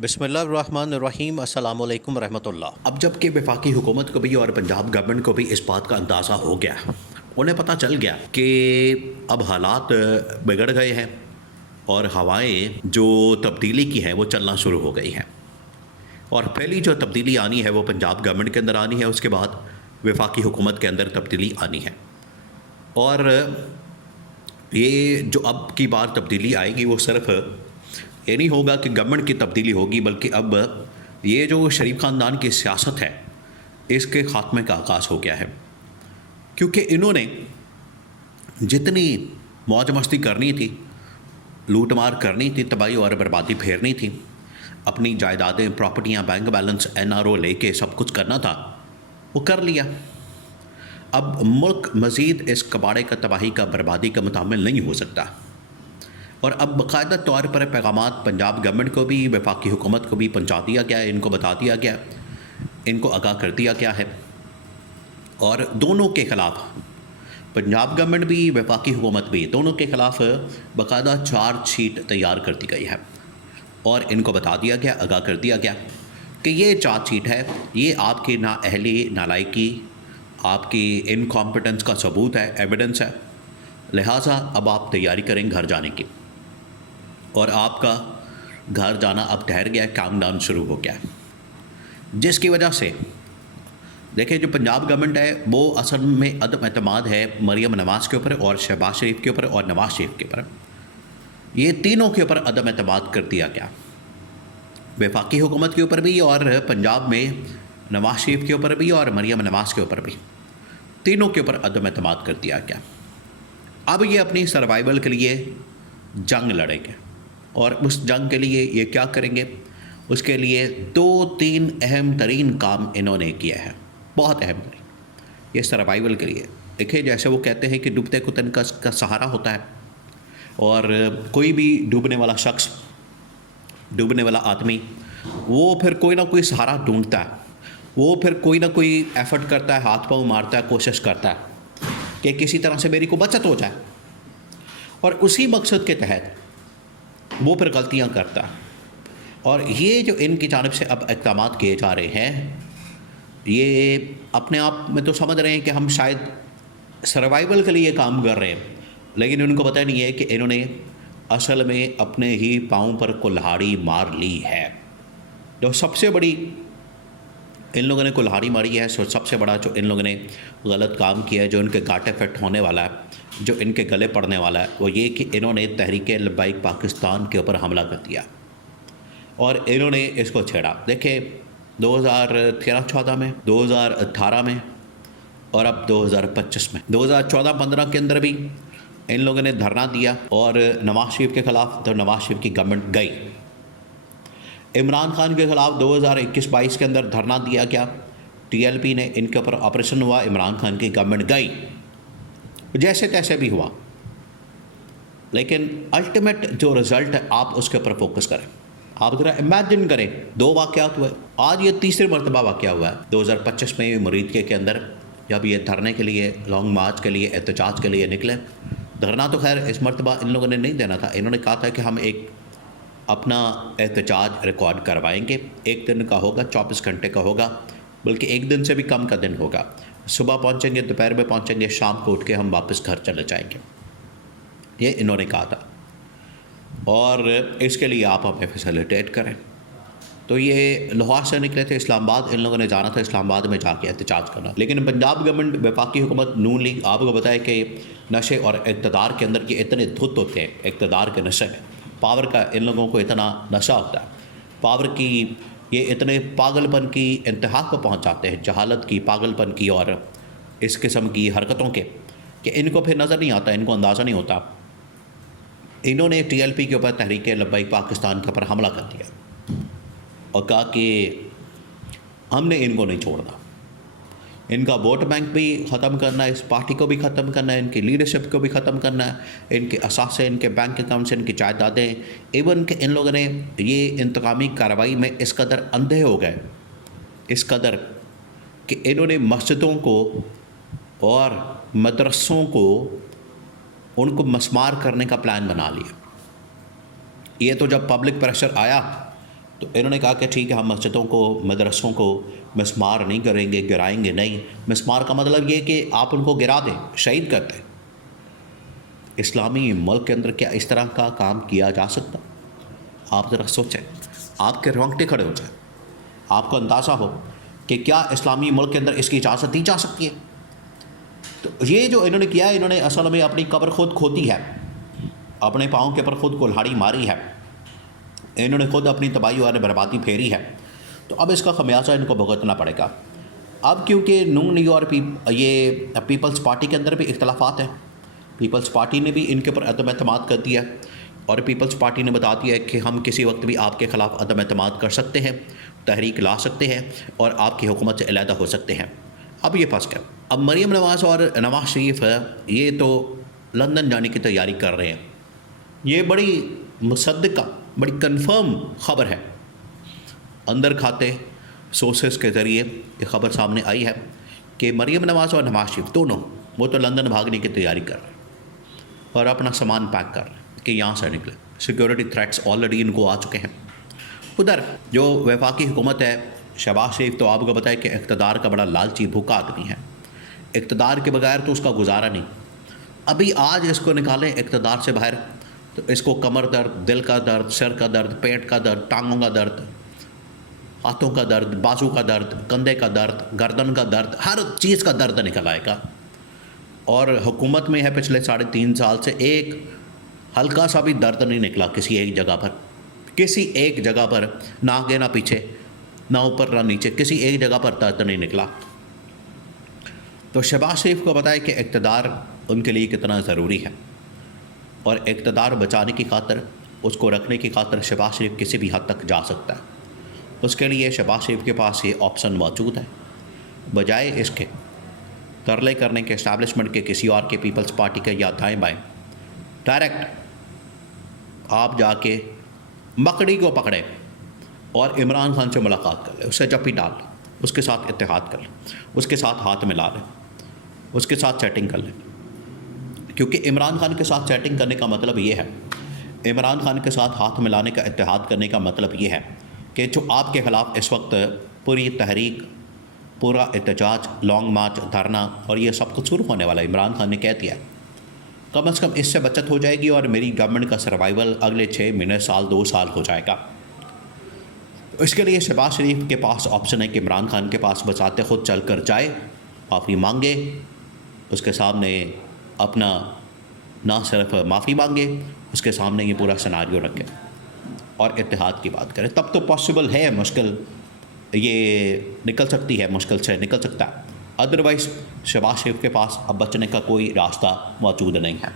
बिस्मिल्लाहिर्रहमानिर्रहीम अस्सलामु अलैकुम रहमतुल्लाह। अब जबकि वफाकी हुकूमत को भी और पंजाब गवर्नमेंट को भी इस बात का अंदाज़ा हो गया, उन्हें पता चल गया कि अब हालात बिगड़ गए हैं और हवाएं जो तब्दीली की हैं वो चलना शुरू हो गई हैं। और पहली जो तब्दीली आनी है वो पंजाब गवर्नमेंट के अंदर आनी है, उसके बाद वफाकी हुकूमत के अंदर तब्दीली आनी है। और ये जो अब की बार तब्दीली आएगी वो सिर्फ ये नहीं होगा कि गवर्नमेंट की तब्दीली होगी, बल्कि अब ये जो शरीफ ख़ानदान की सियासत है इसके ख़ात्मे का आगाज़ हो गया है। क्योंकि इन्होंने जितनी मौज मस्ती करनी थी, लूट मार करनी थी, तबाही और बर्बादी फेरनी थी, अपनी जायदादें, प्रॉपर्टियां, बैंक बैलेंस, एनआरओ लेके सब कुछ करना था, वो कर लिया। अब मुल्क मज़ीद इस कबाड़े का, तबाही का, बर्बादी का मुतामिल नहीं हो सकता। और अब बाकायदा तौर पर पैगामात पंजाब गवर्नमेंट को भी, वफाकी हुकूमत को भी पहुँचा दिया गया है, इनको बता दिया गया, इनको आगाह कर दिया गया है। और दोनों के ख़िलाफ़, पंजाब गवर्नमेंट भी, वफाकी हुकूमत भी, दोनों के ख़िलाफ़ बाकायदा चार्जशीट तैयार कर दी गई है और इनको बता दिया गया, आगाह कर दिया गया कि ये चार्जशीट है, ये आपकी नाअहली, नालायकी, आपकी इनकॉम्पिटेंस का सबूत है, एविडेंस है। लिहाजा अब आप तैयारी करें घर जाने की, और आपका घर जाना अब ठहर गया, काउंटडाउन शुरू हो गया। जिसकी वजह से देखिए, जो पंजाब गवर्नमेंट है वो असल में अदम एतमाद है मरीम नवाज़ के ऊपर और शहबाज शरीफ के ऊपर और नवाज़ शरीफ के ऊपर। ये तीनों के ऊपर अदम एतमाद कर दिया गया, वफाकी हुकूमत के ऊपर भी और पंजाब में नवाज़ शरीफ के ऊपर भी और मरीम नवाज़ के ऊपर भी, तीनों के ऊपर अदम एतमाद कर दिया गया। अब ये अपनी सर्वाइवल के लिए जंग लड़ेंगे, और उस जंग के लिए ये क्या करेंगे, उसके लिए 2-3 अहम तरीन काम इन्होंने किया है, बहुत अहम तरीन, ये सर्वाइवल के लिए। देखिए, जैसे वो कहते हैं कि डूबते को तिनका का सहारा होता है, और कोई भी डूबने वाला शख्स, डूबने वाला आदमी, वो फिर कोई ना कोई सहारा ढूंढता है, वो फिर कोई ना कोई एफर्ट करता है, हाथ पाँव मारता है, कोशिश करता है कि किसी तरह से मेरी को बचत हो जाए, और उसी मकसद के तहत वो फिर गलतियां करता है। और ये जो इनकी जानिब से अब इक़दामात किए जा रहे हैं, ये अपने आप में तो समझ रहे हैं कि हम शायद सर्वाइवल के लिए काम कर रहे हैं, लेकिन उनको पता नहीं है कि इन्होंने असल में अपने ही पाँव पर कुल्हाड़ी मार ली है। जो सबसे बड़ी इन लोगों ने कुल्हाड़ी मारी है, सो सबसे बड़ा जो इन लोगों ने गलत काम किया है, जो इनके गाटे फिट होने वाला है, जो इनके गले पड़ने वाला है, वो ये कि इन्होंने तहरीक लब्बाइक पाकिस्तान के ऊपर हमला कर दिया और इन्होंने इसको छेड़ा। देखिए, 2013-14 में, 2018 में और अब 2025 में, 2014-15 के अंदर भी इन लोगों ने धरना दिया और नवाज़ शरीफ के ख़िलाफ़, तो नवाज़ शरीफ की गवर्नमेंट गई। इमरान खान के ख़िलाफ़ 2021-22 के अंदर धरना दिया गया, TLP ने, इनके ऊपर ऑपरेशन हुआ, इमरान खान की गवर्नमेंट गई, जैसे तैसे भी हुआ। लेकिन अल्टीमेट जो रिज़ल्ट है, आप उसके ऊपर फोकस करें। आप ज़रा इमेजिन करें, 2 वाक़यात हुए, आज ये तीसरी मरतबा वाक़या हुआ है। 2025 में मुरीदके के अंदर जब ये धरने के लिए, लॉन्ग मार्च के लिए, एहतजाज के लिए निकले, धरना तो खैर इस मरतबा इन लोगों ने नहीं देना था, इन्होंने कहा था कि हम एक अपना एहतजाज रिकॉर्ड करवाएंगे, 1 दिन का होगा, 24 घंटे का होगा, बल्कि 1 दिन से भी कम का दिन होगा। सुबह पहुंचेंगे, दोपहर में पहुंचेंगे, शाम को उठ के हम वापस घर चले जाएंगे, ये इन्होंने कहा था, और इसके लिए आप हमें फैसिलिटेट करें। तो ये लाहौर से निकले थे, इस्लामाबाद इन लोगों ने जाना था, इस्लामाबाद में जाके एहतजाज करना। लेकिन पंजाब गवर्नमेंट, वफाकी हुकूमत, नून लीग, आपको बताया कि नशे और इक़्तिदार के अंदर के इतने धुत होते हैं, इक़्तिदार के नशे में, पावर का इन लोगों को इतना नशा होता है, पावर की ये इतने पागलपन की इंतहा को पहुंच जाते हैं, जहालत की, पागलपन की और इस किस्म की हरकतों के, कि इनको फिर नज़र नहीं आता, इनको अंदाज़ा नहीं होता। इन्होंने TLP के ऊपर, तहरीक लब्बाइक पाकिस्तान के ऊपर हमला कर दिया और कहा कि हमने इनको नहीं छोड़ना, इनका वोट बैंक भी ख़त्म करना है, इस पार्टी को भी ख़त्म करना है, इनकी लीडरशिप को भी ख़त्म करना है, इनके असासे, इनके बैंक अकाउंट से, इनकी जायदादें, इवन के इन लोगों ने ये इंतकामी कार्रवाई में इस कदर अंधे हो गए, इस कदर कि इन्होंने मस्जिदों को और मदरसों को, उनको मस्मार करने का प्लान बना लिया। ये तो जब पब्लिक प्रेशर आया तो इन्होंने कहा कि ठीक है, हम मस्जिदों को, मदरसों को मिसमार नहीं करेंगे, गिराएंगे नहीं। मिसमार का मतलब ये कि आप उनको गिरा दें, शहीद कर दें। इस्लामी मुल्क के अंदर क्या इस तरह का काम किया जा सकता? आप ज़रा सोचें, आपके रोंगटे खड़े हो जाए, आपको अंदाज़ा हो कि क्या इस्लामी मुल्क के अंदर इसकी इजाज़त दी जा सकती है। तो ये जो इन्होंने किया है, इन्होंने असल में अपनी कब्र खुद खोदी है, अपने पाँव के ऊपर खुद कुल्हाड़ी मारी है, इन्होंने खुद अपनी तबाही और बर्बादी फेरी है। तो अब इसका खमियाजा इनको भुगतना पड़ेगा। अब क्योंकि नून लीग और ये पीपल्स पार्टी के अंदर भी इख्तलाफात हैं, पीपल्स पार्टी ने भी इनके ऊपर अदम एतमाद कर दिया और पीपल्स पार्टी ने बता दिया है कि हम किसी वक्त भी आपके ख़िलाफ़ अदम एतमाद कर सकते हैं, तहरीक ला सकते हैं और आपकी हुकूमत से अलहदा हो सकते हैं। अब ये फंस गया। अब मरीम नवाज़ और नवाज शरीफ ये तो लंदन जाने की तैयारी कर रहे हैं। ये बड़ी मुसद्दिक़ा, बड़ी कन्फर्म ख़बर है। अंदर खाते सोर्सेस के ज़रिए ये ख़बर सामने आई है कि मरीम नवाज़ और नवाज शरीफ दोनों वो तो लंदन भागने की तैयारी कर रहे हैं और अपना सामान पैक कर रहे हैं कि यहाँ से निकले। सिक्योरिटी थ्रेट्स ऑलरेडी इनको आ चुके हैं। उधर जो वफाकी हुकूमत है, शहबाज शरीफ तो आपको पता है कि इक़्तिदार का बड़ा लालची भूखा आदमी है। इक़्तिदार के बगैर तो उसका गुजारा नहीं। अभी आज इसको निकालें इक़्तिदार से बाहर तो इसको कमर दर्द, दिल का दर्द, सिर का दर्द, पेट का दर्द, टांगों का दर्द, हाथों का दर्द, बाजू का दर्द, कंधे का दर्द, गर्दन का दर्द, हर चीज़ का दर्द निकल आएगा। और हुकूमत में है पिछले 3.5 साल से, एक हल्का सा भी दर्द नहीं निकला किसी एक जगह पर, किसी एक जगह पर, ना आगे ना पीछे, ना ऊपर ना नीचे, किसी एक जगह पर दर्द नहीं निकला। तो शहबाज शरीफ को पता है कि इक़्तिदार उनके लिए कितना ज़रूरी है और इक़्तिदार बचाने की खातिर, उसको रखने की खातिर शहबाज शरीफ किसी भी हद तक जा सकता है। उसके लिए शहबाज शरीफ के पास ये ऑप्शन मौजूद है, बजाय इसके तरले करने के इस्टेब्लिशमेंट के, किसी और के, पीपल्स पार्टी के या दाएँ बाएँ, डायरेक्ट आप जाके मकड़ी को पकड़े और इमरान खान से मुलाकात कर ले, उससे जप्पी डाल लें, उसके साथ इत्तेहाद कर लें, उसके साथ हाथ मिला लें, उसके साथ सेटिंग कर लें। क्योंकि इमरान खान के साथ सेटिंग करने का मतलब ये है, इमरान खान के साथ हाथ मिलाने का, इत्तेहाद करने का मतलब ये है कि जो आपके ख़िलाफ़ इस वक्त पूरी तहरीक, पूरा एहतजाज, लॉन्ग मार्च, धरना और ये सब कुछ शुरू होने वाला है, इमरान खान ने कह दिया, कम से कम इससे बचत हो जाएगी और मेरी गवर्नमेंट का सर्वाइवल अगले 6 महीने, साल, 2 साल हो जाएगा। इसके लिए शहबाज शरीफ के पास ऑप्शन है कि इमरान खान के पास बचाते खुद चल कर जाए, माफ़ी मांगे, उसके सामने अपना ना सिर्फ माफ़ी मांगे, उसके सामने ये पूरा सिनारियो रखे और इत्तेहाद की बात करें, तब तो पॉसिबल है, मुश्किल ये निकल सकती है, मुश्किल से निकल सकता है। अदरवाइज़ शहबाज शरीफ के पास अब बचने का कोई रास्ता मौजूद नहीं है।